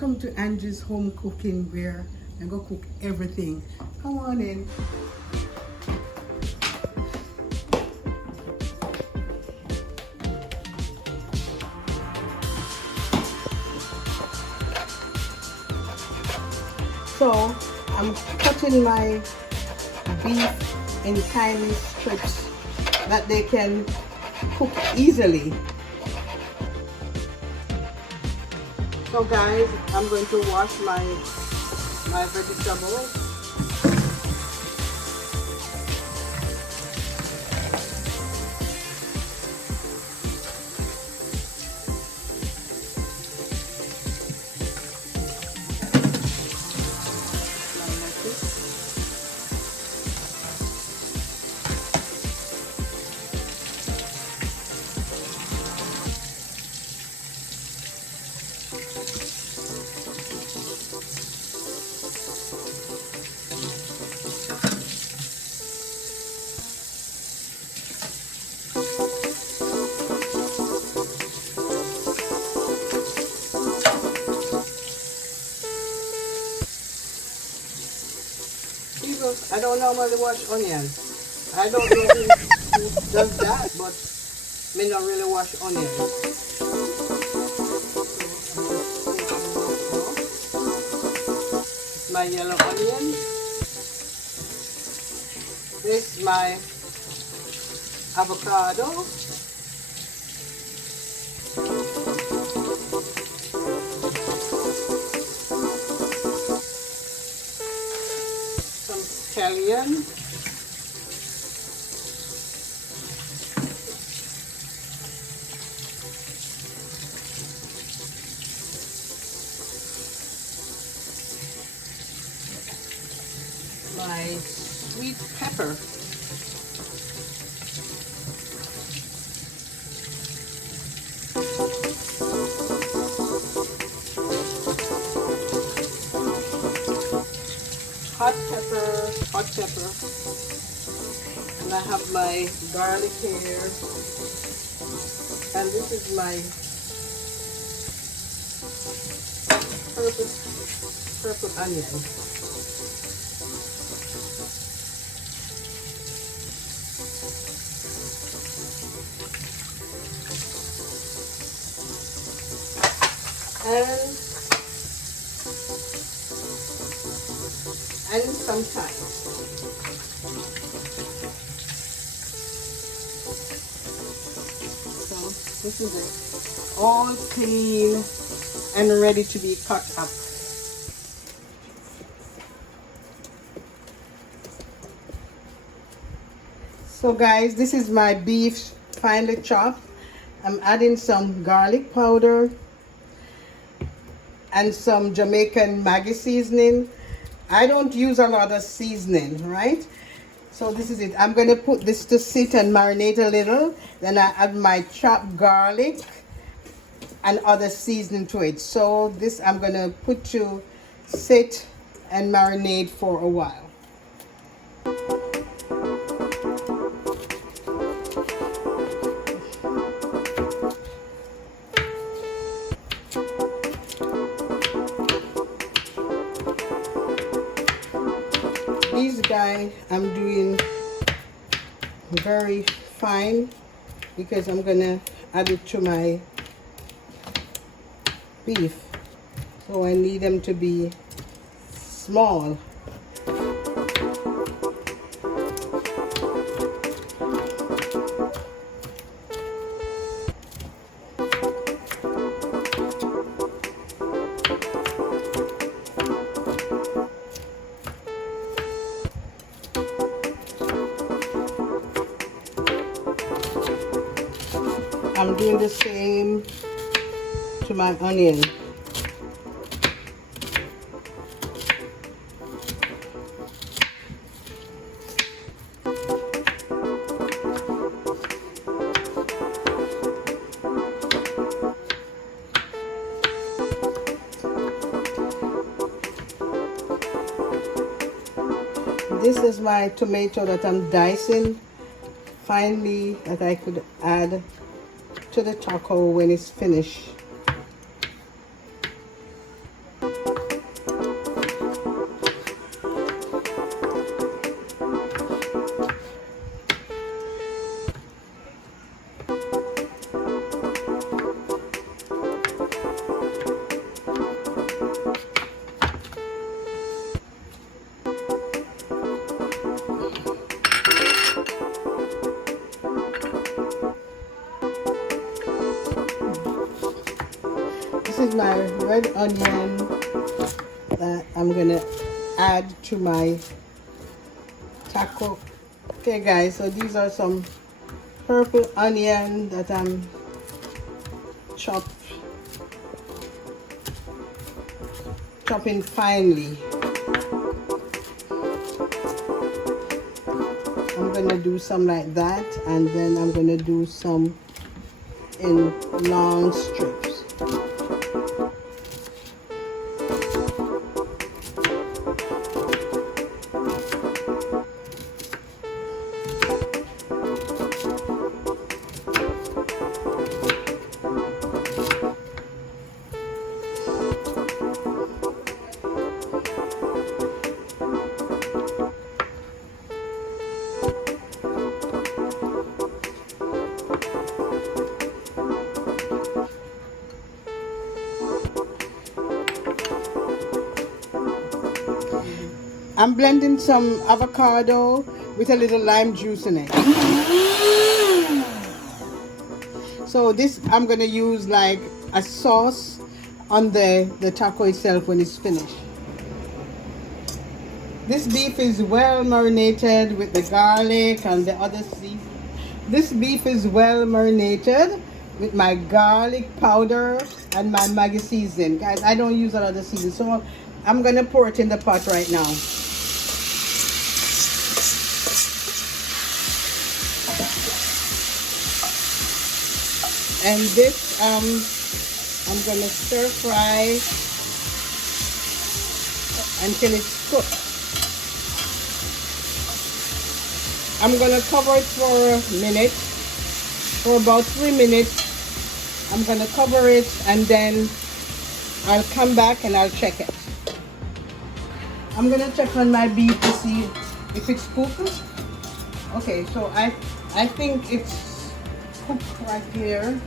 Welcome to Angie's home cooking, where I'm gonna cook everything. Come on in. So I'm cutting my beef in tiny strips that they can cook easily. So guys, I'm going to wash my vegetables. I don't normally wash onions. I don't know who does that, but me not really wash onions. It's my yellow onion. This is my avocado. Scallion, my sweet pepper, hot pepper, and I have my garlic here, and this is my purple onion. And some thyme. So this is it, all clean and ready to be cut up. So guys, this is my beef finely chopped. I'm adding some garlic powder and some Jamaican Maggie seasoning. I don't use a lot of seasoning, right? So this is it. I'm going to put this to sit and marinate a little. Then I add my chopped garlic and other seasoning to it. So this I'm going to put to sit and marinate for a while. These guys I'm doing very fine because I'm gonna add it to my beef, so I need them to be small. I'm doing the same to my onion. This is my tomato that I'm dicing finely, that I could add to the taco when it's finished. is my red onion that I'm gonna add to my taco. Okay guys, so these are some purple onion that I'm chopping finely. I'm gonna do some like that, and then I'm gonna do some in long strips. I'm blending some avocado with a little lime juice in it. So this I'm gonna use like a sauce on the taco itself when it's finished. This beef is well marinated with the garlic and the other seasoning. This beef is well marinated with my garlic powder and my Maggie seasoning. Guys, I don't use a lot of seasoning, so I'm gonna pour it in the pot right now. And this I'm gonna stir fry until it's cooked. I'm gonna cover it for a minute, for about 3 minutes. I'm gonna cover it and then I'll come back and I'll check it. I'm gonna check on my beef to see if it's cooked. Okay, so I think it's cooked right here.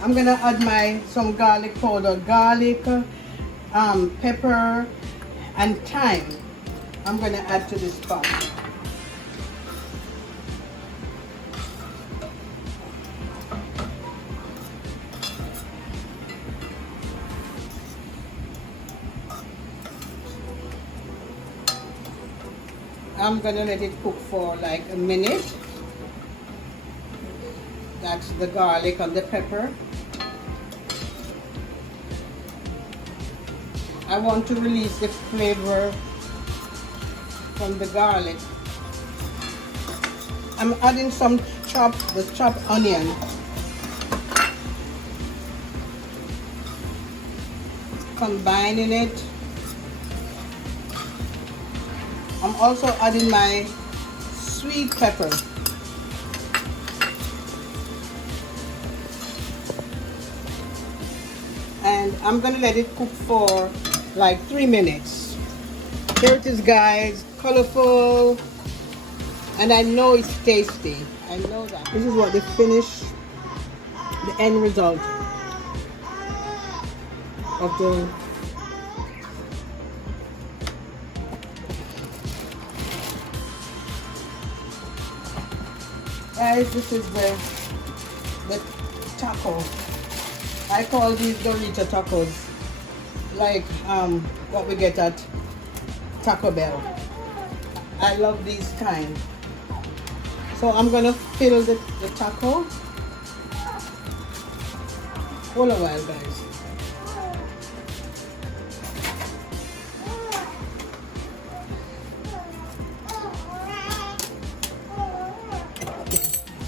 I'm gonna add some garlic powder, garlic, pepper, and thyme. I'm gonna add to this pot. I'm gonna let it cook for like a minute. That's the garlic and the pepper. I want to release the flavor from the garlic. I'm adding some chopped onion. Combining it. I'm also adding my sweet pepper. And I'm gonna let it cook for like 3 minutes. Here it is, guys, colorful, and I know it's tasty. I know that. This is what the end result of the guys. This is the taco. I call these Dorito tacos, like what we get at Taco Bell. I love these kind. So I'm gonna fill the taco. Hold a while, guys.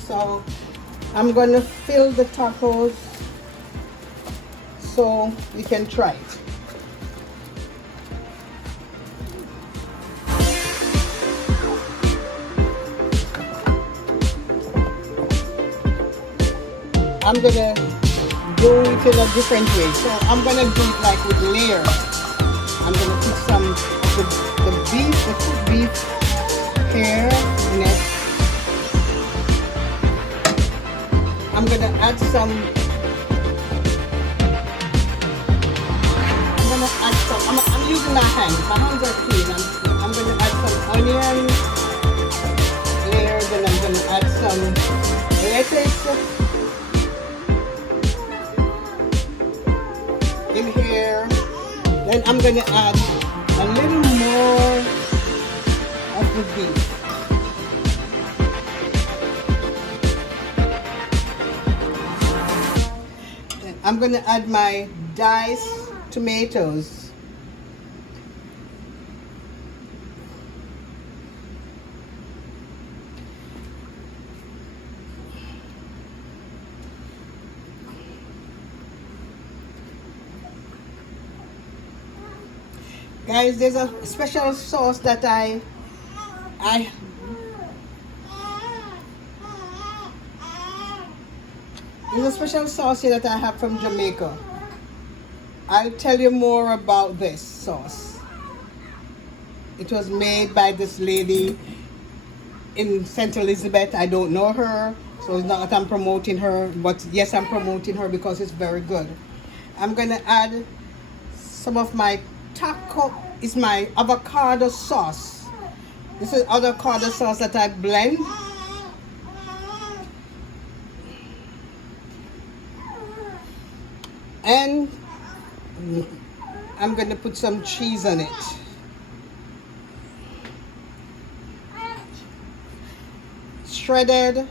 So I'm gonna fill the tacos so you can try it. I'm gonna do it in a different way. So I'm gonna do it like with layers. I'm gonna put some of the beef here in it. I'm gonna add some. I'm using my hands. My hands are clean. I'm gonna add some onion layers, and I'm gonna add some lettuce in here. Then I'm gonna add a little more of the beef. Then I'm gonna add my diced tomatoes. Guys, there's a special sauce that there's a special sauce here that I have from Jamaica. I'll tell you more about this sauce. It was made by this lady in St. Elizabeth. I don't know her, so it's not that I'm promoting her, but yes, I'm promoting her because it's very good. I'm gonna add some of my taco, is my avocado sauce. This is avocado sauce that I blend. And I'm going to put some cheese on it. Shredded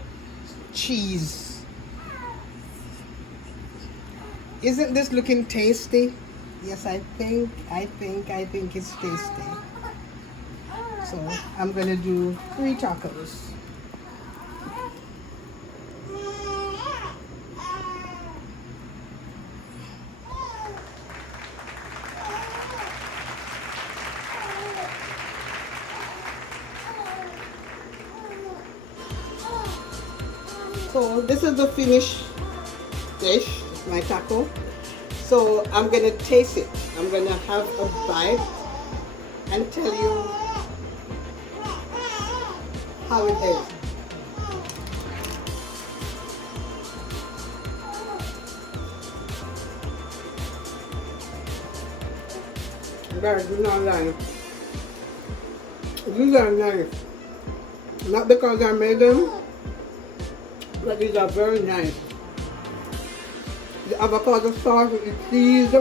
cheese. Isn't this looking tasty? Yes, I think it's tasty. So I'm gonna do 3 tacos. So this is the finished dish, my taco. So I'm gonna taste it. I'm gonna have a bite and tell you how it is. Guys, do not lie. These are nice. Not because I made them, but these are very nice. The avocado sauce with the cheese,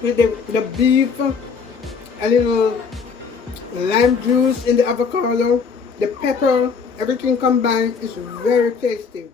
with the beef, a little lime juice in the avocado, the pepper, everything combined is very tasty.